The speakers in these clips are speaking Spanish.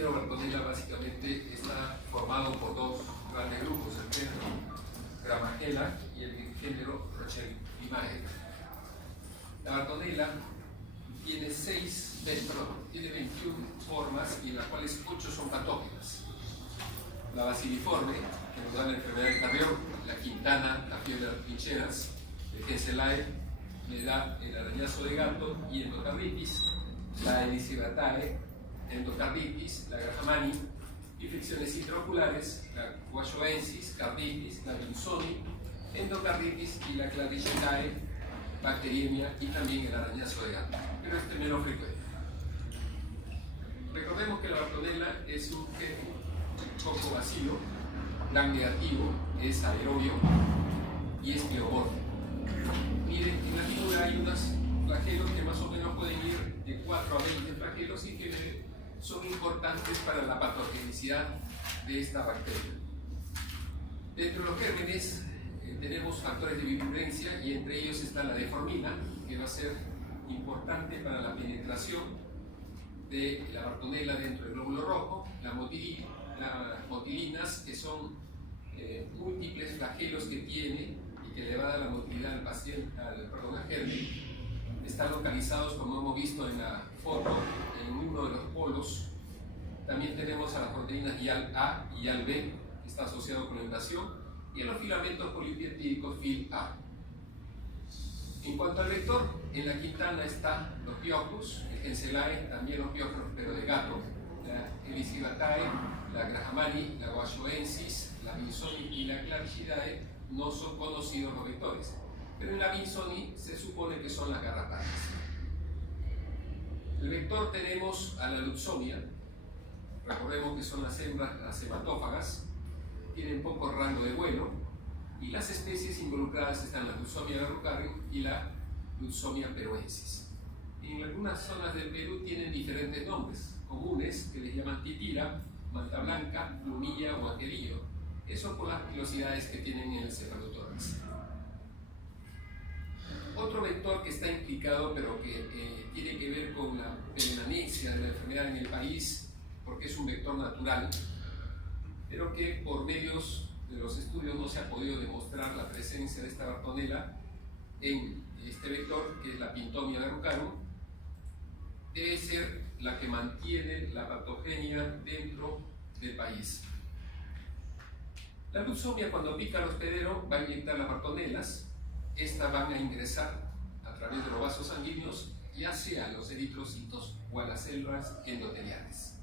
género Bartonella básicamente está formado por dos grandes grupos, el género Gramagella y el género Rochelimae. La Bartonella tiene 21 formas, y en las cuales 8 son patógenas. La basiliforme, que nos da la enfermedad de Carrión; la quintana, la fiebre de las trincheras; el Genselae, le da el arañazo de gato y endocarditis; la Helicobacter, endocarditis; la Graham, infecciones intraoculares; la Guayoensis, carditis; la Vinzoni, endocarditis; y la Clariceae, bacteriemia, y también el arañazo de gato, pero este menos frecuente. Recordemos que la Bartonella es un cocobacilo gram negativo, es aerobio y es pleomórfico. Miren, en la figura hay unos flagelos que más o menos pueden ir de 4 a 20 flagelos y que son importantes para la patogenicidad de esta bacteria. Dentro de los gérmenes tenemos factores de virulencia, y entre ellos está la deformina, que va a ser importante para la penetración de la Bartonella dentro del glóbulo rojo; las motilinas, que son múltiples flagelos que tiene y que le va a dar la motilidad al paciente, al germen. Están localizados, como hemos visto en la foto, en uno de los polos. También tenemos a las proteínas YAL-A y YAL-B, que está asociado con la invasión, y a los filamentos polipeptídicos FIL-A. En cuanto al vector, en la quintana están los piojos, el Genselae, también los piojos, pero de gato; la Helicobacter, la Graham, la Guayoensis, la Vinzoni y la Clariceae no son conocidos los vectores, pero en la Vinzoni se supone que son las garrapatas. El vector tenemos a la Luxomia. Recordemos que son las hembras, las hematófagas, tienen poco rango de vuelo, y las especies involucradas están la Luxomia verrucarium y la Luxomia peruensis. En algunas zonas del Perú tienen diferentes nombres comunes, que les llaman titira, manta blanca, plumilla o angelillo. Eso por las pilosidades que tienen en el cefalotórax. Otro vector que está implicado, pero que tiene que ver con la permanencia de la enfermedad en el país, porque es un vector natural, pero que por medios de los estudios no se ha podido demostrar la presencia de esta Bartonella en este vector, que es la Pintomia verrucarum, debe ser la que mantiene la patogenia dentro del país. La Luxomia, cuando pica al hospedero, va a inyectar las Bartonellas. Estas van a ingresar a través de los vasos sanguíneos, ya sea a los eritrocitos o a las células endoteliales.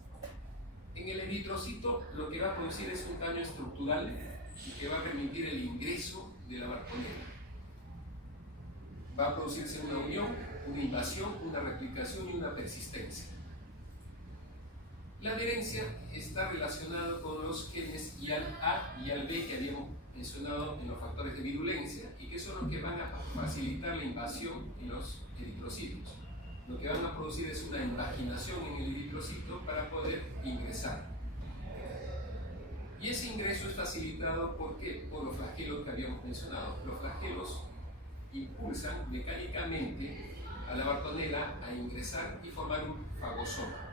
En el eritrocito lo que va a producir es un daño estructural y que va a permitir el ingreso de la Bartonella. Va a producirse una unión, una invasión, una replicación y una persistencia. La adherencia está relacionada con los genes YAL-A y YAL-B que habíamos mencionado en los factores de virulencia, y que son los que van a facilitar la invasión en los eritrocitos. Lo que van a producir es una invaginación en el eritrocito para poder ingresar. Y ese ingreso es facilitado por los flagelos que habíamos mencionado. Los flagelos impulsan mecánicamente a la Bartonella a ingresar y formar un fagosoma.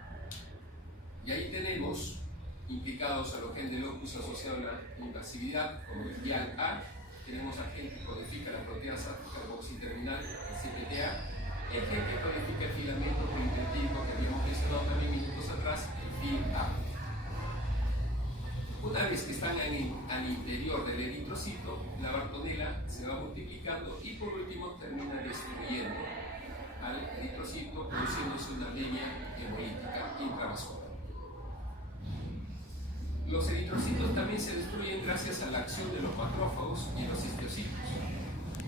Y ahí tenemos implicados a los genes de locus asociados a la invasividad, como el YAL-A. Tenemos al gen que codifica la proteasa carboxiterminal, el CPTA, el gen que codifica el filamento polipeptídico que habíamos mencionado también minutos atrás, el FIL-A. Una vez que están al interior del eritrocito, la Bartonella se va multiplicando y por último termina destruyendo al eritrocito, produciéndose una anemia hemolítica intravascular. Los eritrocitos también se destruyen gracias a la acción de los macrófagos y los histocitos.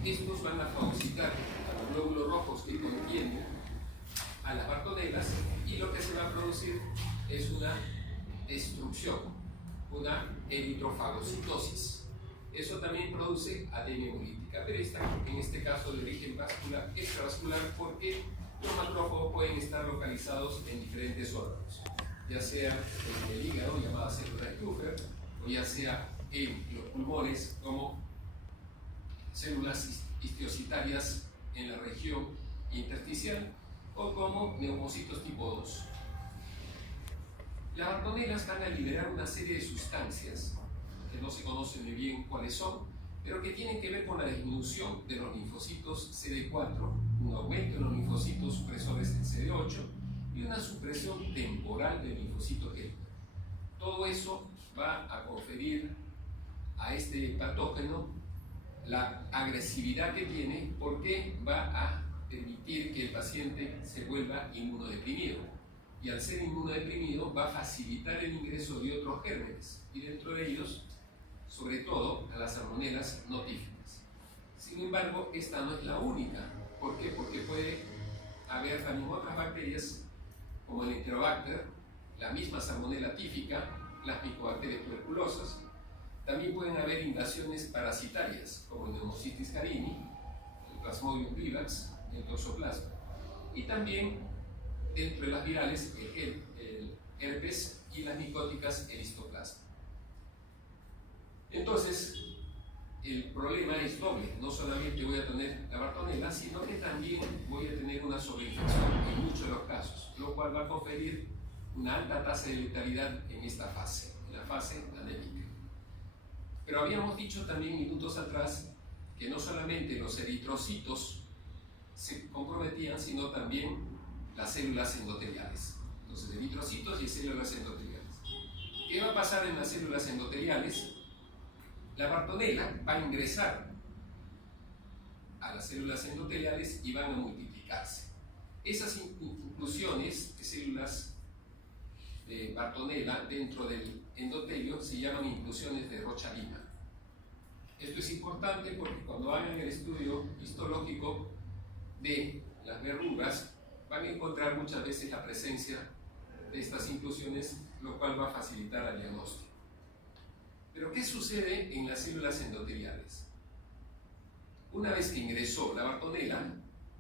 Estos van a fagocitar a los glóbulos rojos que contienen a las Bartonellas, y lo que se va a producir es una destrucción, una eritrofagocitosis. Eso también produce anemia hemolítica, pero está en este caso de origen vascular, extravascular, porque los macrófagos pueden estar localizados en diferentes órganos, ya sea en el hígado, llamada célula de Kupffer, o ya sea en los pulmones, como células histiocytarias en la región intersticial, o como neumocitos tipo 2. Las bartonelas van a liberar una serie de sustancias que no se conoce muy bien cuáles son, pero que tienen que ver con la disminución de los linfocitos CD4, un aumento de los linfocitos supresores del CD8 y una supresión temporal del linfocito G. Todo eso va a conferir a este patógeno la agresividad que tiene, porque va a permitir que el paciente se vuelva inmunodeprimido. Y al ser inmunodeprimido va a facilitar el ingreso de otros gérmenes, y dentro de ellos, sobre todo, a las salmonelas notíficas. Sin embargo, esta no es la única. ¿Por qué? Porque puede haber también otras bacterias, como el Enterobacter, la misma salmonela típica, las micobacterias tuberculosas. También pueden haber invasiones parasitarias, como el Pneumocystis carini, el Plasmodium vivax, el Toxoplasma. Y también, dentro de las virales, el herpes y las micóticas, el histoplasma. Entonces, el problema es doble. No solamente voy a tener la bartonela, sino que también voy a tener una sobreinfección en muchos de los casos, lo cual va a conferir una alta tasa de letalidad en esta fase, en la fase anémica. Pero habíamos dicho también minutos atrás que no solamente los eritrocitos se comprometían, sino también las células endoteliales. Entonces, eritrocitos y células endoteliales. ¿Qué va a pasar en las células endoteliales? La bartonela va a ingresar a las células endoteliales y van a multiplicarse. Esas inclusiones de células de bartonela dentro del endotelio se llaman inclusiones de Rocha-Lima. Esto es importante porque cuando hagan el estudio histológico de las verrugas, van a encontrar muchas veces la presencia de estas inclusiones, lo cual va a facilitar el diagnóstico. Pero ¿qué sucede en las células endoteliales? Una vez que ingresó la bartonela,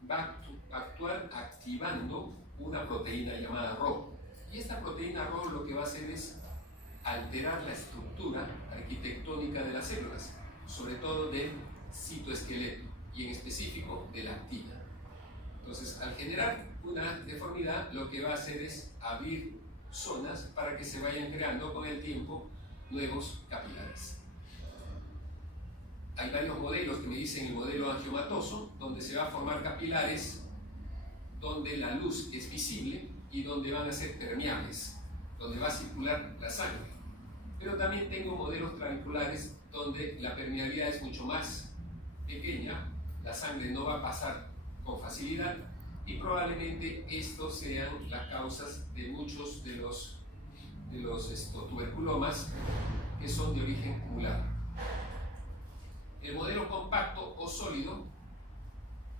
va a actuar activando una proteína llamada Rho. Y esta proteína Rho lo que va a hacer es alterar la estructura arquitectónica de las células, sobre todo del citoesqueleto y en específico de la actina. Entonces, al generar una deformidad, lo que va a hacer es abrir zonas para que se vayan creando con el tiempo nuevos capilares. Hay varios modelos que me dicen el modelo angiomatoso, donde se va a formar capilares donde la luz es visible y donde van a ser permeables, donde va a circular la sangre. Pero también tengo modelos traviculares donde la permeabilidad es mucho más pequeña, la sangre no va a pasar con facilidad y probablemente estos sean las causas de muchos de los tuberculomas que son de origen mular. El modelo compacto o sólido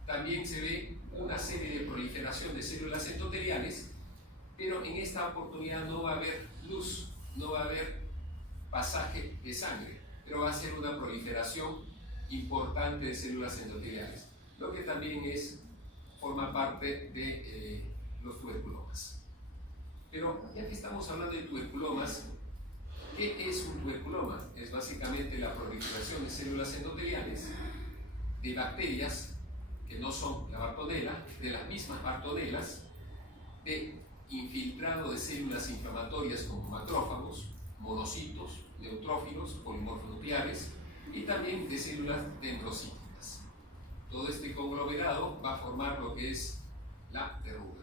también se ve una serie de proliferación de células endoteliales, pero en esta oportunidad no va a haber luz, no va a haber pasaje de sangre, pero va a ser una proliferación importante de células endoteliales, lo que también forma parte de los tuberculomas. Pero ya que estamos hablando de tuberculomas, ¿qué es un tuberculoma? Es básicamente la proliferación de células endoteliales de bacterias que no son la bartonela, de las mismas bartonelas, de infiltrado de células inflamatorias como macrófagos, monocitos, neutrófilos, polimorfonucleares y también de células dendrocíticas. Todo este conglomerado va a formar lo que es la verruga.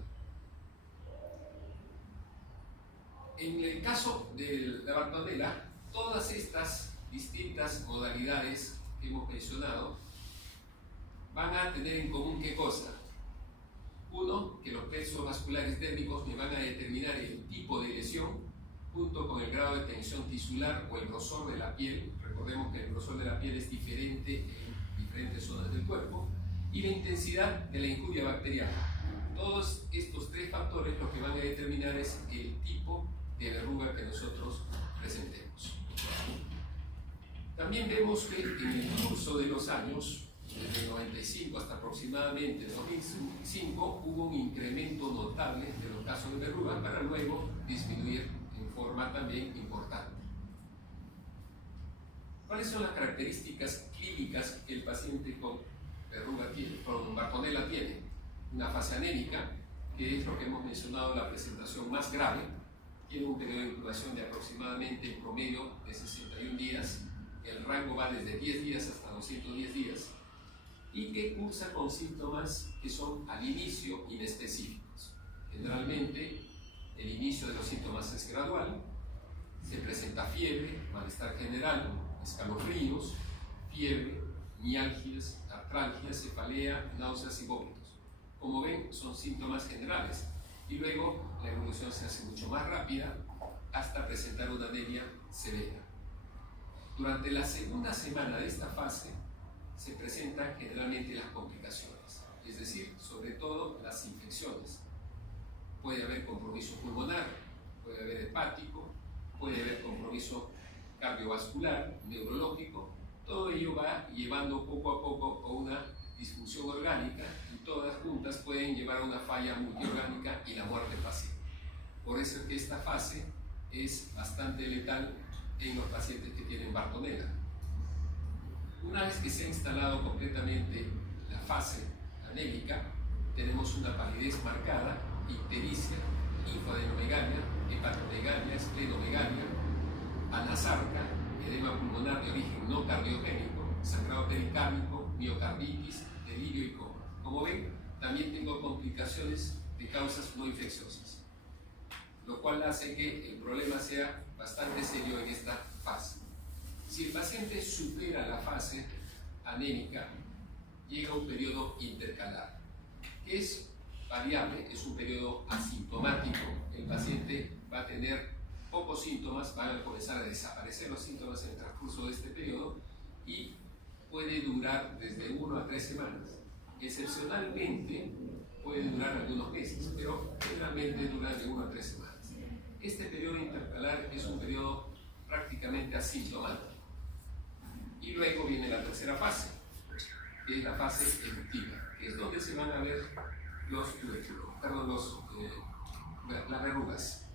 En el caso de la bartonela, todas estas distintas modalidades que hemos mencionado van a tener en común ¿qué cosa? Uno, que los plexos vasculares dérmicos me van a determinar el tipo de lesión junto con el grado de tensión tisular o el grosor de la piel. Recordemos que el grosor de la piel es diferente en diferentes zonas del cuerpo, y la intensidad de la injuria bacteriana. Todos estos tres factores lo que van a determinar es el tipo de verruga que nosotros presentemos. También vemos que en el curso de los años, desde el 95 hasta aproximadamente el 2005, hubo un incremento notable de los casos de verruga para luego disminuir en forma también importante. ¿Cuáles son las características clínicas que el paciente con verruga tiene, con bartonela tiene? Una fase anémica, que es lo que hemos mencionado, la presentación más grave, tiene un periodo de incubación de aproximadamente en promedio de 61 días, el rango va desde 10 días hasta 210 días, y que cursa con síntomas que son al inicio inespecíficos. Generalmente, el inicio de los síntomas es gradual, se presenta fiebre, malestar general, escalofríos, fiebre, mialgias, artralgias, cefalea, náuseas y vómitos. Como ven, son síntomas generales, y luego la evolución se hace mucho más rápida hasta presentar una anemia severa. Durante la segunda semana de esta fase se presentan generalmente las complicaciones, es decir, sobre todo las infecciones. Puede haber compromiso pulmonar, puede haber hepático, puede haber compromiso cardiovascular, neurológico. Todo ello va llevando poco a poco a una disfunción orgánica, y todas juntas pueden llevar a una falla multiorgánica y la muerte del paciente. Por eso es que esta fase es bastante letal en los pacientes que tienen Bartonella. Una vez que se ha instalado completamente la fase anémica, tenemos una palidez marcada, ictericia, linfadenomegalia, hepatomegalia, esplenomegalia, anasarca, edema pulmonar de origen no cardiogénico, sangrado pericárdico, miocarditis, delirio y coma. Como ven, también tengo complicaciones de causas no infecciosas, lo cual hace que el problema sea bastante serio en esta fase. Si el paciente supera la fase anémica, llega un periodo intercalar, que es variable, es un periodo asintomático. El paciente va a tener pocos síntomas, van a comenzar a desaparecer los síntomas en el transcurso de este periodo, y puede durar desde 1 a 3 semanas. Excepcionalmente puede durar algunos meses, pero generalmente dura de 1 a 3 semanas. Este periodo intercalar es un periodo prácticamente asintomático. Y luego viene la tercera fase, que es la fase eruptiva, que es donde se van a ver las verrugas.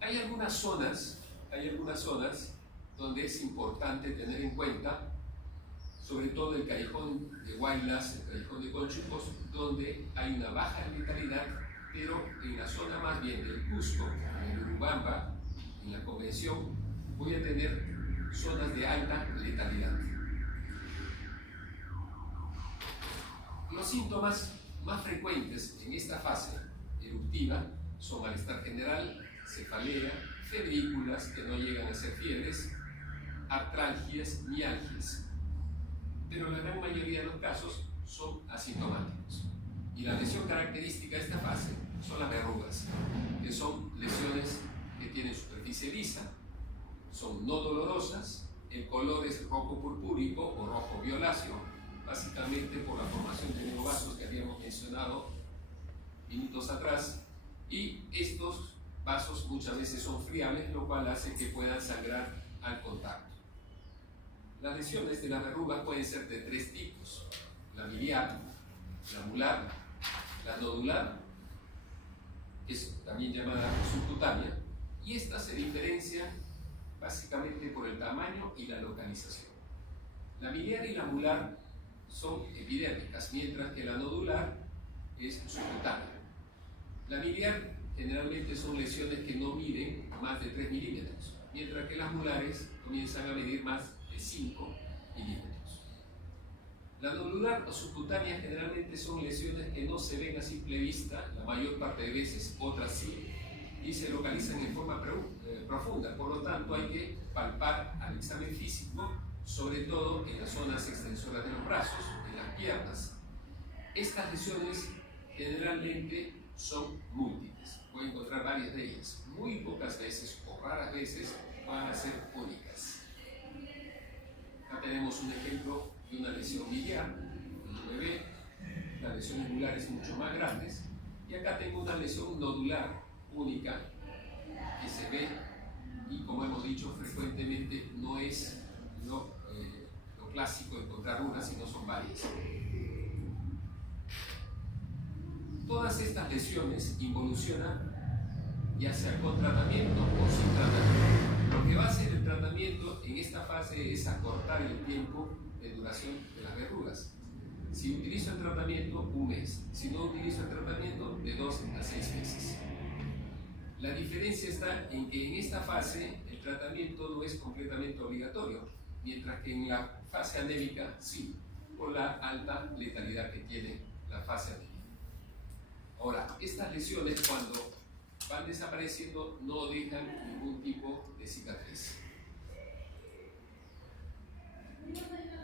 Hay algunas zonas donde es importante tener en cuenta, sobre todo el callejón de Huaylas, el callejón de Conchucos, donde hay una baja letalidad, pero en la zona más bien del Cusco, en el Urubamba, en la Convención, voy a tener zonas de alta letalidad. Los síntomas más frecuentes en esta fase eruptiva son malestar general, cefalea, febrículas que no llegan a ser fiebres, artralgias, mialgias. Pero la gran mayoría de los casos son asintomáticos. Y la lesión característica de esta fase son las verrugas, que son lesiones que tienen superficie lisa, son no dolorosas, el color es rojo purpúrico o rojo violáceo, básicamente por la formación de neovasos que habíamos mencionado minutos atrás, y estos vasos muchas veces son friables, lo cual hace que puedan sangrar al contacto. Las lesiones de las verrugas pueden ser de 3 tipos: la miliar, la mular, la nodular, que es también llamada subcutánea, y esta se diferencia básicamente por el tamaño y la localización. La miliar y la mular son epidérmicas, mientras que la nodular es subcutánea. La miliar generalmente son lesiones que no miden más de 3 milímetros, mientras que las mulares comienzan a medir más de 5 milímetros. La nodular o subcutánea generalmente son lesiones que no se ven a simple vista, la mayor parte de veces, otras sí, y se localizan en forma profunda. Por lo tanto, hay que palpar al examen físico, sobre todo en las zonas extensoras de los brazos, en las piernas. Estas lesiones generalmente son múltiples. Voy a encontrar varias de ellas. Muy pocas veces o raras veces van a ser únicas. Acá tenemos un ejemplo de una lesión miliar en un bebé. Las lesiones mulares mucho más grandes. Y acá tengo una lesión nodular única que se ve, y como hemos dicho frecuentemente, no es lo clásico encontrar una, sino son varias. Todas estas lesiones involucionan ya sea con tratamiento o sin tratamiento. Lo que va a hacer el tratamiento en esta fase es acortar el tiempo de duración de las verrugas. Si utilizo el tratamiento, 1 mes. Si no utilizo el tratamiento, de 2 a 6 meses. La diferencia está en que en esta fase el tratamiento no es completamente obligatorio, mientras que en la fase anémica sí, por la alta letalidad que tiene la fase anémica. Ahora, estas lesiones cuando van desapareciendo no dejan ningún tipo de cicatriz.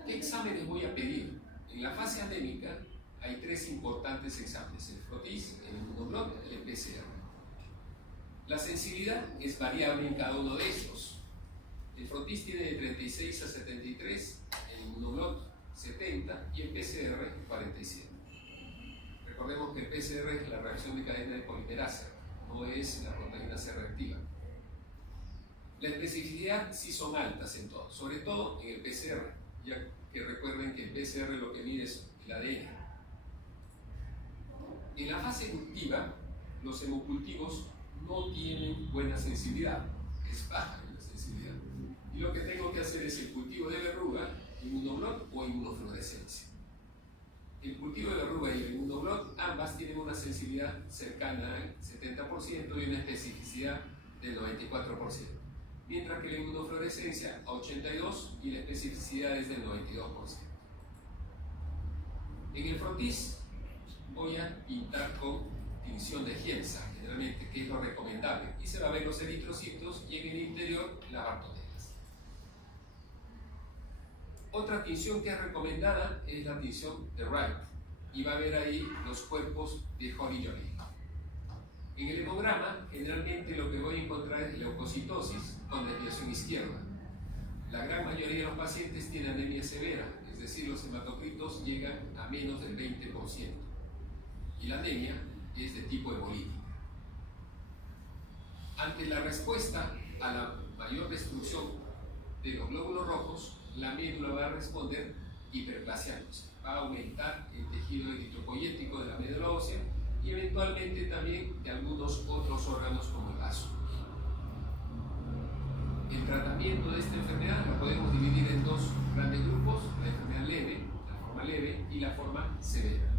¿Qué exámenes voy a pedir? En la fase anémica hay tres importantes exámenes: el frotis, el inmunoglot y el PCR. La sensibilidad es variable en cada uno de estos. El frotis tiene de 36 a 73, el inmunoglot 70 y el PCR 47. Recordemos que el PCR es la reacción de cadena de polimerasa, no es la proteína C reactiva. La especificidad sí son altas en todo, sobre todo en el PCR, ya que recuerden que el PCR lo que mide es el ADN. En la fase cultiva, los hemocultivos no tienen buena sensibilidad, es baja la sensibilidad. Y lo que tengo que hacer es el cultivo de verruga, inmunoglot o inmunofluorescencia. El cultivo de verruga y el inmunoglot, ambas tienen una sensibilidad cercana al 70% y una especificidad del 94%, mientras que la inmunofluorescencia a 82% y la especificidad es del 92%. En el frotis voy a pintar con tinción de Giemsa, generalmente, que es lo recomendable, y se va a ver los eritrocitos y en el interior las bartonelas. Otra tinción que es recomendada es la tinción de Wright, y va a ver ahí los cuerpos de Holly-Jones. En el hemograma, generalmente lo que voy a encontrar es leucocitosis con desviación izquierda. La gran mayoría de los pacientes tienen anemia severa, es decir, los hematocritos llegan a menos del 20%. Y la anemia es de tipo hemolítica. Ante la respuesta a la mayor destrucción de los glóbulos rojos, la médula va a responder hiperplasiándose, va a aumentar el tejido eritropoyético de la médula ósea y eventualmente también de algunos otros órganos como el vaso. El tratamiento de esta enfermedad lo podemos dividir en dos grandes grupos: la enfermedad leve, la forma leve y la forma severa.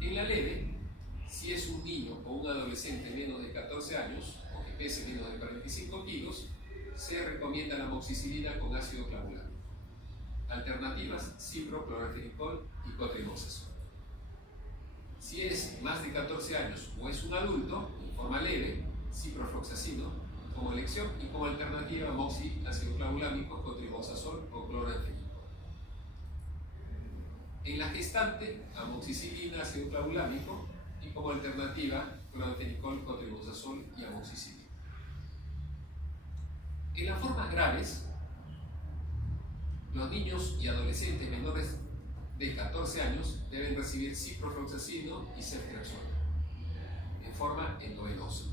En la leve, si es un niño o un adolescente menos de 14 años o que pese menos de 45 kilos, se recomienda la amoxicilina con ácido clavulánico. Alternativas: cipro, clorfenicol y cotrimoxazol. Si es más de 14 años o es un adulto, en forma leve, ciprofloxacino como elección y como alternativa amoxi, ácido clavulánico, cotrimoxazol o clorfenicol. En la gestante, amoxicilina, ácido clavulánico y como alternativa clorfenicol, cotrimoxazol y amoxicilina. En las formas graves, los niños y adolescentes menores de 14 años deben recibir ciprofloxacino y ceftriaxona en forma endovenosa.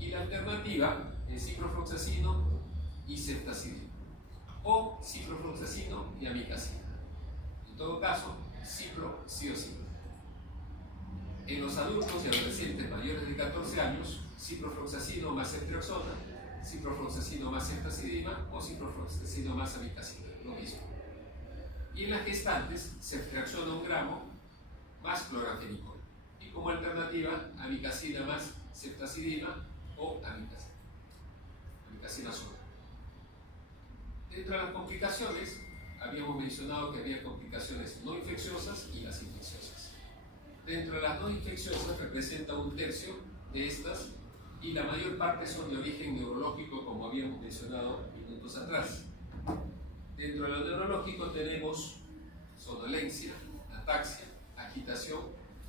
Y la alternativa es ciprofloxacino y ceftazidima o ciprofloxacino y amicacina. En todo caso, cipro sí o sí. En los adultos y adolescentes mayores de 14 años, ciprofloxacino más ceftriaxona, ciprofloxacino más ceftazidima o ciprofloxacino más amicacina, lo mismo. Y en las gestantes, ceftriaxona 1 gramo más clorfenicol. Y como alternativa, amicacina más ceftazidima o amicacina sola. Dentro de las complicaciones, habíamos mencionado que había complicaciones no infecciosas y las infecciosas. Dentro de las no infecciosas representa 1/3 de estas y la mayor parte son de origen neurológico, como habíamos mencionado minutos atrás. Dentro de lo neurológico tenemos somnolencia, ataxia, agitación,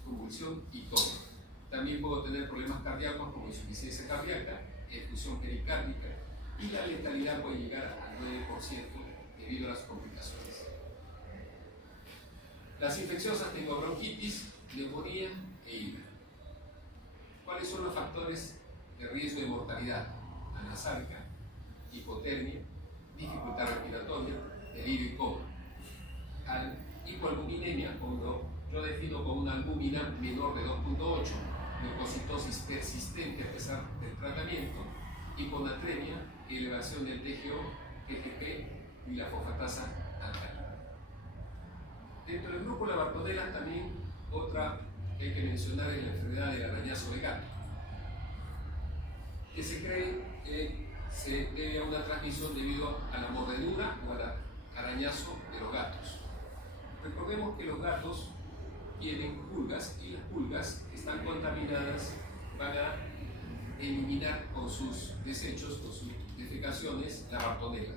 convulsión y coma. También puedo tener problemas cardíacos como insuficiencia cardíaca, efusión pericárdica y la letalidad puede llegar al 9% debido a las complicaciones. Las infecciosas tengo bronquitis, neumonía e hígado. ¿Cuáles son los factores de riesgo de mortalidad? Anasalca, hipotermia, dificultad respiratoria, delirio y coma. Al hipoalbuminemia, como yo defino como una albúmina menor de 2.8, leucocitosis persistente a pesar del tratamiento, hiponatremia, elevación del TGO, TGP y la fosfatasa alcalina. Dentro del grupo de la bartonela también otra que hay que mencionar es la enfermedad del arañazo de gato. que se cree se debe a una transmisión debido a la mordedura o al arañazo de los gatos. Recordemos que los gatos tienen pulgas y las pulgas que están contaminadas van a eliminar con sus desechos, con sus defecaciones, la bartonela.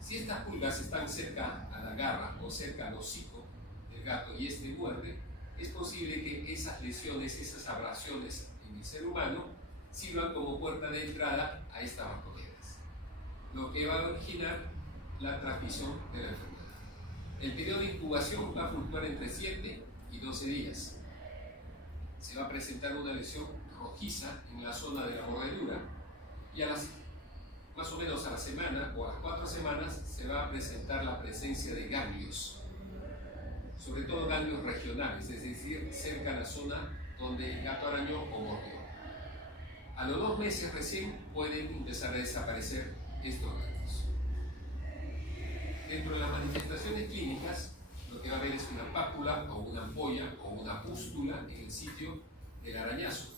Si estas pulgas están cerca a la garra o cerca al hocico del gato y este muerde, es posible que esas lesiones, esas abrasiones en el ser humano sirvan como puerta de entrada a estas bartonelas, lo que va a originar la transmisión de la enfermedad. El periodo de incubación va a fluctuar entre 7 y 12 días. Se va a presentar una lesión rojiza en la zona de la mordedura y más o menos a la semana o a las 4 semanas se va a presentar la presencia de ganglios, sobre todo ganglios regionales, es decir, cerca a la zona donde el gato arañó o mordió. A los 2 meses recién pueden empezar a desaparecer estos ganglios. Dentro de las manifestaciones clínicas, lo que va a haber es una pápula o una ampolla o una pústula en el sitio del arañazo.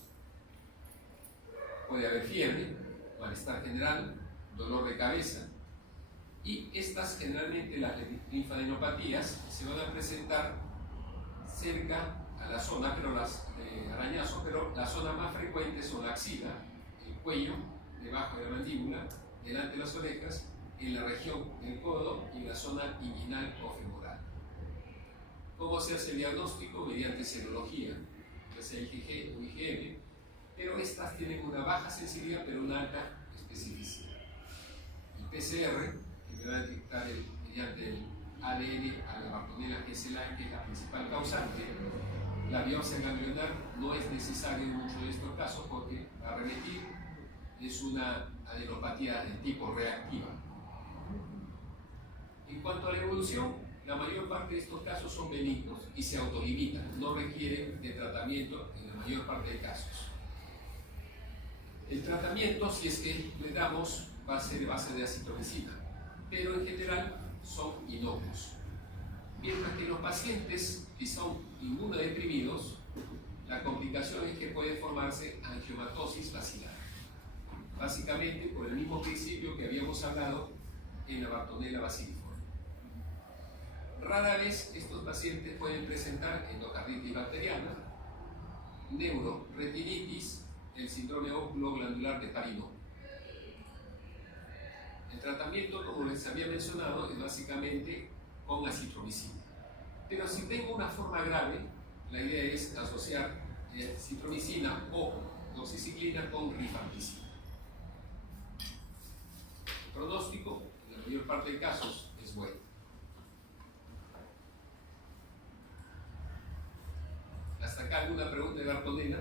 Puede haber fiebre, malestar general, dolor de cabeza, y estas generalmente, las linfadenopatías, se van a presentar cerca a la zona, pero las arañazos, pero la zona más frecuente son la axila, el cuello, debajo de la mandíbula, delante de las orejas, en la región del codo y en la zona inguinal o femoral. ¿Cómo se hace el diagnóstico? Mediante serología, ya sea IgG o IgM, pero estas tienen una baja sensibilidad pero una alta especificidad. El PCR, que me va a detectar mediante el ADN a la bartonela, que es la principal causante. La biopsia ganglionar no es necesaria en muchos de estos casos porque va a remitir, es una adenopatía de tipo reactiva. En cuanto a la evolución, la mayor parte de estos casos son benignos y se autolimitan, no requieren de tratamiento en la mayor parte de casos. El tratamiento, si es que le damos, va a ser de base de acitromicina, pero en general son inocuos. Mientras que los pacientes que son inmunodeprimidos, la complicación es que puede formarse angiomatosis vacilar, básicamente por el mismo principio que habíamos hablado en la Bartonella bacilliforme. Rara vez estos pacientes pueden presentar endocarditis bacteriana, neuroretinitis, el síndrome óculo-glandular de Parinot. El tratamiento, como les había mencionado, es básicamente con acitromicina. Pero si tengo una forma grave, la idea es asociar citromicina o doxiciclina con rifampicina. El pronóstico, en la mayor parte de casos, es bueno. ¿Hasta acá alguna pregunta de Bartonella?